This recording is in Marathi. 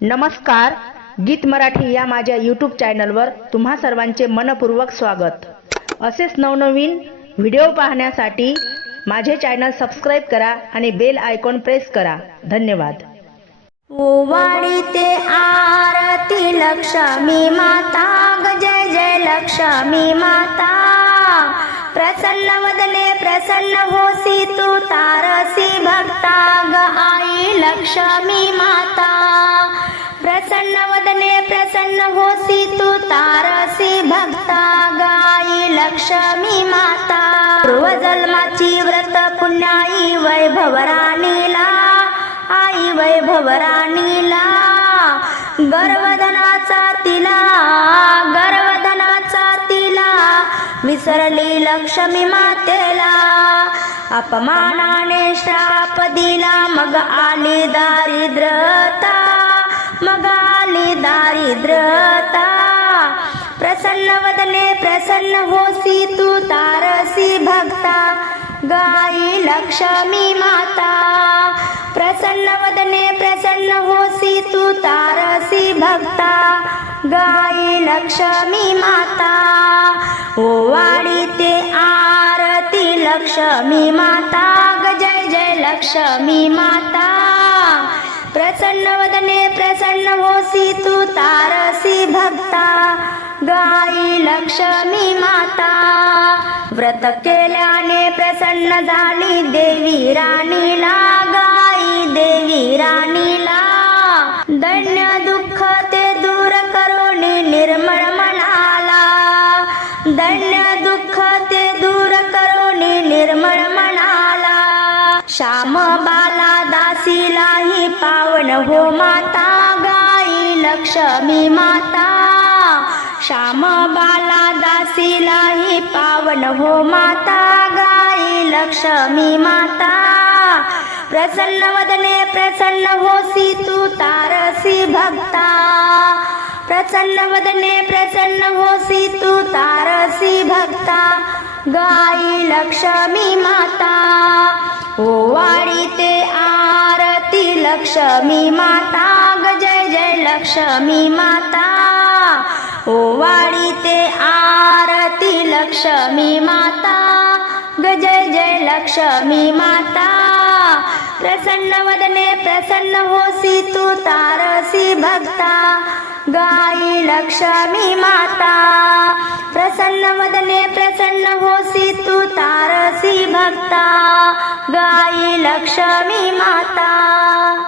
नमस्कार गीत मराठी या माझ्या यूट्यूब चॅनलवर तुम्हा सर्वांचे मनपूर्वक स्वागत. असेच नवनवीन व्हिडिओ पाहण्यासाठी माझे चॅनल सबस्क्राईब करा आणि बेल आयकॉन प्रेस करा. धन्यवाद. ओवाळी ते आरती लक्ष्मी माता जय जय लक्ष्मी माता. प्रसन्न वदने प्रसन्न होसी तू तारसी भक्ता ग आई लक्ष्मी माता. वदने प्रसन्न होसी तू तारसी भक्ता गाई लक्ष्मी माता. पूर्वजन्माची व्रत पुण्याई वैभव राणीला आई वैभव राणीला गर्वधनाचा तिला गर्वधनाचा तिला. विसरली लक्ष्मी मातेला अपमानाने श्राप दिला. मग आली दारिद्रता मग आली भद्रता। प्रसन्न वदने प्रसन्न होसी तू तारसी भक्ता। गाई लक्ष्मी माता। प्रसन्न वदने प्रसन्न होसी तू तारसी भक्ता। गाई लक्ष्मी माता। ओवाळी ते आरती लक्ष्मी माता। ग जय जय लक्ष्मी माता। प्रसन्न वदने प्रसन्न होसी तू तारसी भक्ता गाई लक्ष्मी माता। व्रत केल्याने प्रसन्न झाली देवी राणीला गाई देवी राणीला। दण्य दुःख ते दूर करून निर्मळ मनाला। दण्य दुःख ते दूर करून निर्मळ मनाला। श्याम बाला दासीलाही पावन हो माता गाई लक्ष्मी माता श्याम बाला दासीलाही पावन हो माता गाई लक्ष्मी माता. प्रसन्न वदने प्रसन्न होसी तू तारसी भक्ता. प्रसन्न वदने प्रसन्न होसी तू तारसी भक्ता. गाई लक्ष्मी माता. लक्ष्मी माता ग जय जय लक्ष्मी माता. ओवाळी ते आरती लक्ष्मी माता ग जय जय लक्ष्मी माता. प्रसन्न वदने प्रसन्न होसी तू तारसी भक्ता गाई लक्ष्मी माता. प्रसन्न वदने प्रसन्न होसी तू तारसी भक्ता. गाई लक्ष्मी माता.